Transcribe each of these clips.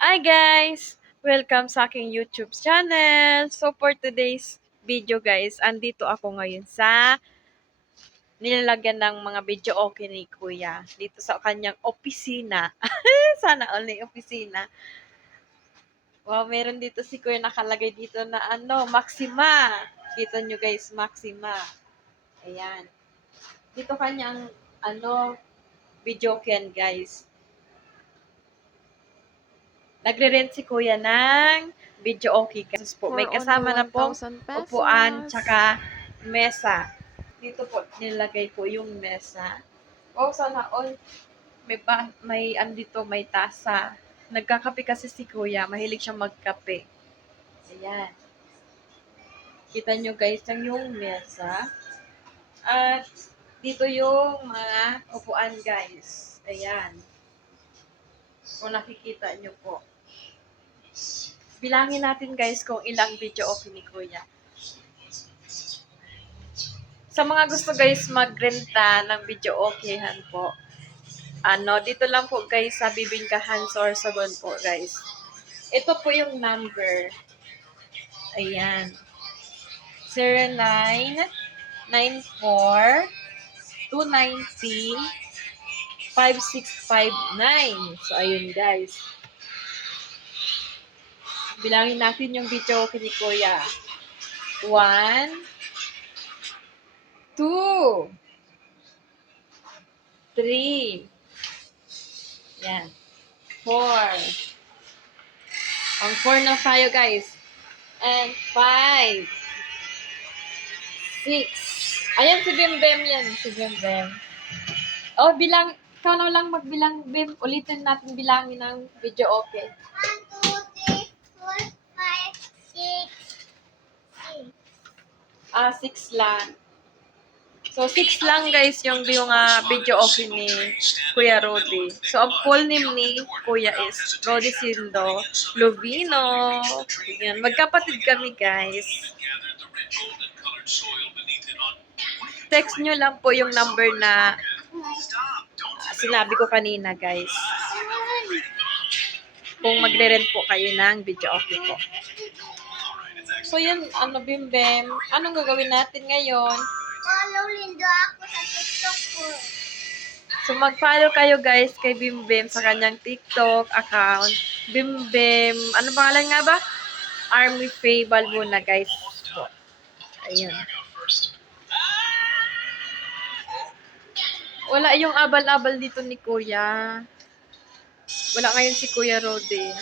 Hi guys! Welcome sa aking YouTube channel. So for today's video guys, andito ako ngayon sa nilalagyan ng mga video okay ni Kuya. Dito sa kanyang opisina. Sana all na opisina. Wow, meron dito si Kuya nakalagay dito na Maxima. Kita nyo guys, Maxima. Ayan. Dito kanyang video can guys. Nagre-rent si Kuya ng video okay kasi po. May kasama na pong upuan tsaka mesa. Dito po nilagay ko yung mesa. Oh, sana all may andito may tasa. Nagkakape kasi si Kuya, mahilig siyang magkape. Ayan. Kita nyo guys yung mesa. At dito yung mga upuan guys. Ayan. Kung nakikita nyo po. Bilangin natin guys kung ilang video okay ni Kuya. Sa mga gusto guys magrenta ng video okayhan po. Dito lang po guys sa Bibingkahan Sorsogon po guys. Ito po yung number. Ayan. 0994-290-5659. So ayun guys. Bilangin natin yung video okay ni Kuya. 1, 2, 3, yan, 4. Ang 4 na tayo guys. And 5, 6. Ayan si Bim yan. Si Bim. Oh, bilang, ikaw na lang magbilang Bim. Ulitin natin bilangin ng video okay. 6 lang. So, 6 lang guys yung video okay ni Kuya Rody. So, ang full name ni Kuya is Rody Sindo Lovino. Yan. Magkapatid kami guys. Text nyo lang po yung number na sinabi ko kanina guys. Kung magre-rent po kayo ng video okay po. So, yun, Bim. Anong gagawin natin ngayon? Follow Lindo ako sa TikTok ko. So, mag-follow kayo guys kay Bim sa kanyang TikTok account. Bim, ano pangalan nga ba? Army Faye Balbona guys. So, ayun. Wala yung abal-abal dito ni Kuya. Wala ngayon si Kuya Rode.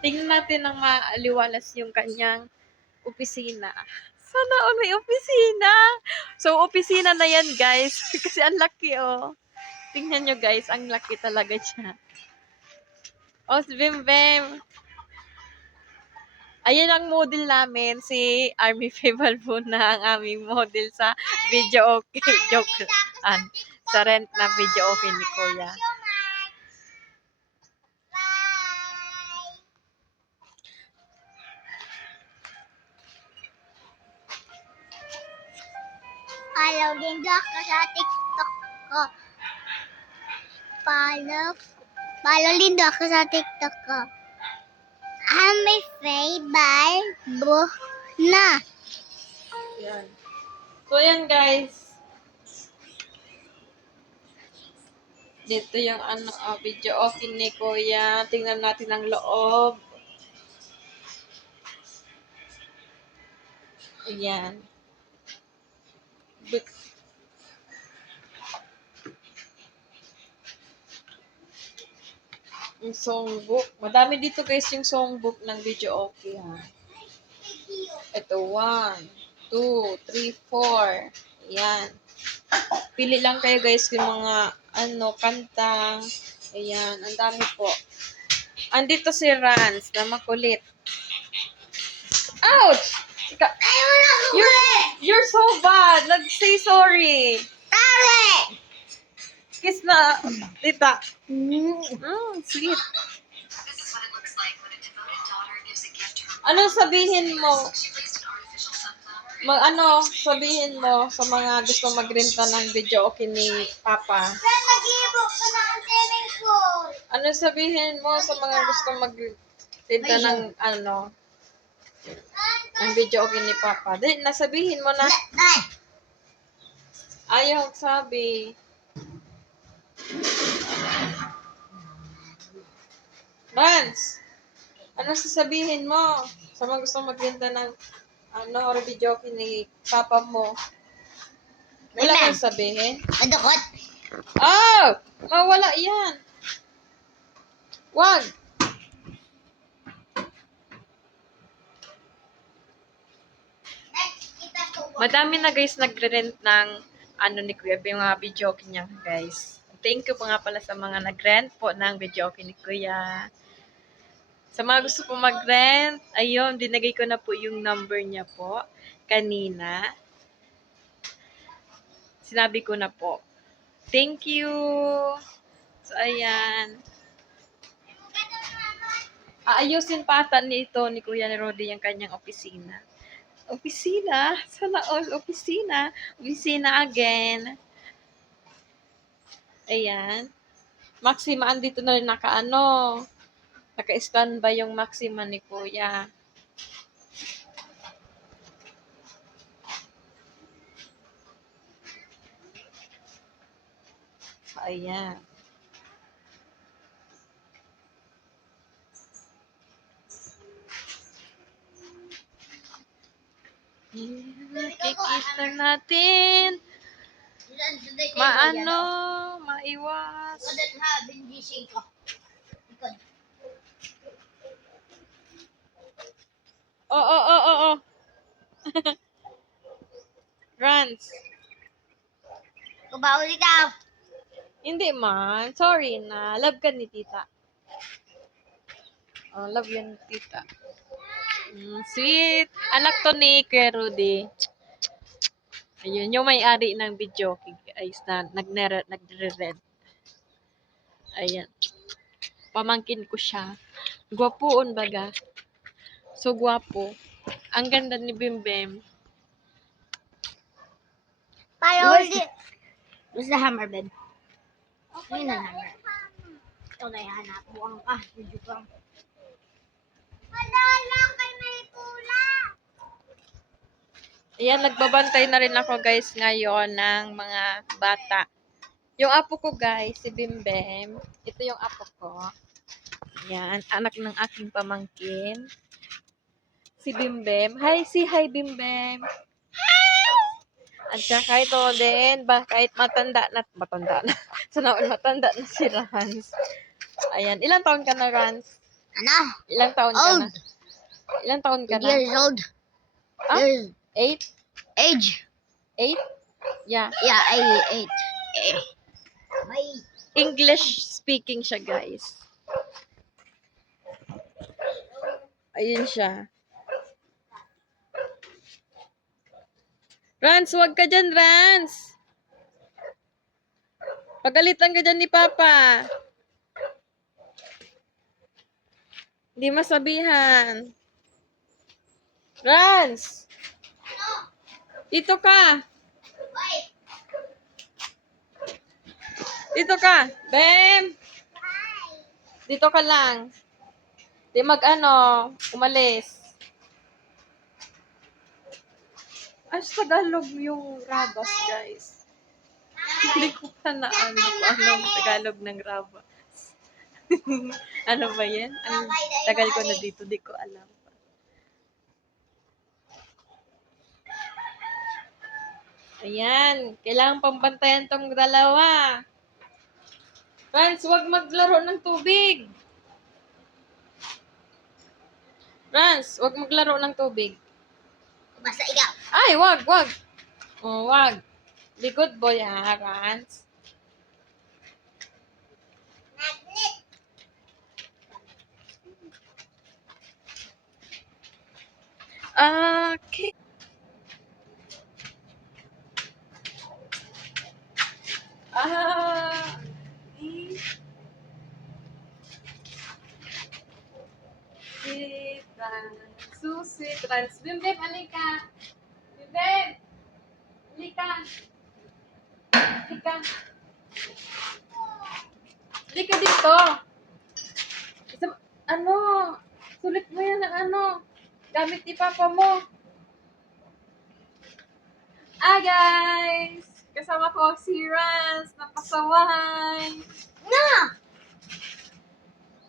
Tingnan natin ng maaliwalas yung kanyang opisina. Sana all may opisina. So, opisina na yan, guys. Kasi ang laki, oh. Tingnan nyo, guys. Ang laki talaga siya. Oh, si Bim. Ayan ang model namin. Si Army Faye Balbona, ang aming model sa video okay. Joke. Sa rent na video okay ni Kuya. Follow Lindo ako sa TikTok ko. Follow Lindo ako sa TikTok ko. May Balbona. Yan. So, yan guys. Dito yung video okay ni Kuya. Tingnan natin ang loob. Ayan. Yung songbook. Madami dito guys yung songbook ng video okay ha. Ito, 1, 2, 3, 4. Ayan. Pili lang kayo guys yung mga kanta. Ayan, ang dami po. Andito si Rans na makulit. Ouch! You're so bad. Nag-say sorry. Sorry! Kiss na, tita. Sweet. Ano sabihin mo? Sabihin mo sa mga gusto magrenta ng video okay ni Papa? Nag-iibok ko ng swimming pool. Ano sabihin mo sa mga gustong magtinda ng ng video okay ni Papa? Dahil nasabihin mo na. Ayaw sabi. Vance, ano sasabihin mo sa mga gustong magtinda ng or video okay ni Papa mo? Wala kang sabihin? Madukot. Oh! Mawala yan. Wag. Madami na guys nagre-rent ng ni Kuya, yung mga video niya guys. Thank you po nga pala sa mga nag-rent po ng video ni Kuya. Sa mga gusto po mag-rent, ayun, dinagay ko na po yung number niya po kanina. Sinabi ko na po. Thank you. So, ayan. Aayusin pa ata nito ni Kuya Rodi yung kanyang opisina. Opisina? Sana all opisina. Opisina again. Ayan. Maxima, andito na rin naka-standby yung Maxima ni Kuya. Ayan. Kikita natin. Maiwas. Oo. Rans. Kubauli ka. Hindi man. Sorry na. Love ka ni tita. Oh, love yan ni tita. Sweet. Anak to ni Kuya Rudy. Ayun, yung may-ari ng video ay nagre-rent. Ayan. Pamangkin ko siya. Gwapoon baga. So, gwapo. Ang ganda ni Bimbem. Where's the hammer, babe? Yun na hammer. Ito na yan. Buwang ka. Video ka. Wala lang kay may pula. Ayan, nagbabantay na rin ako guys ngayon ng mga bata. Yung apo ko guys, si Bimbem. Ito yung apo ko. Ayan, anak ng aking pamangkin. Si Bimbem. Hi Bimbem. At saka ito din, kahit matanda na. Sana all matanda na si Rans. Ayan, ilang taon ka na, Rans? Ano? Ilang taon ka na? Old. Ilang taon ka 8 na? years old. Ah? Years. 8? Age. 8? Yeah. Yeah, 8. May English speaking siya, guys. Ayun siya. Rans, huwag ka dyan, Rans. Pagalitan ka dyan ni Papa. Hindi masabihan. Rans! Dito ka. Dito ka. Bem! Dito ka lang. Di umalis. Ay, sa Tagalog yung rabas, guys. Hindi ko pa na anong Tagalog ng rabas. Ano ba yan? Ang tagal ko na dito, di ko alam. Ayan, kailangan pambantayan tong dalawa. Rans, huwag maglaro ng tubig. Rans, huwag maglaro ng tubig. basta ikaw. Ay, wag. Oh, wag. Be good boy, ha, Rans. Magnet. Okay. Susi, trans. Bimbim, alika. Bimbim. Alika. Alika. Alika dito. Ano? Sulit mo yan ng ano? Gamit ni Papa mo. Guys! Kasama ko si Rans na pasaway. No!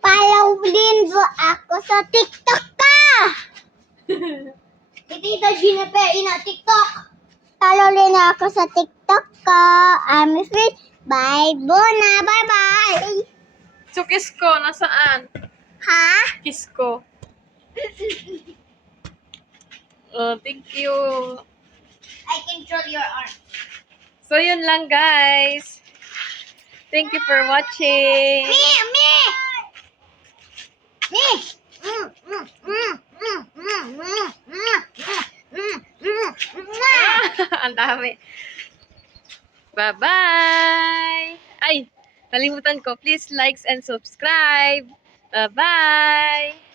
Follow din mo ako sa TikTok ka! Si Tita Gina pe, ina TikTok! Follow din ako sa TikTok ka. I'm free. Bye, Bona. Bye-bye. So, kiss ko, nasaan? Ha? Kiss ko. Thank you. I control your arm. So, yun lang, guys. Thank you for watching. Me! Me! Me! Mm, mm, mm, mm, mm, mm, mm, mm, mm, mm. Ang dami. Bye-bye! Ay, nalimutan ko. Please likes and subscribe. Bye-bye!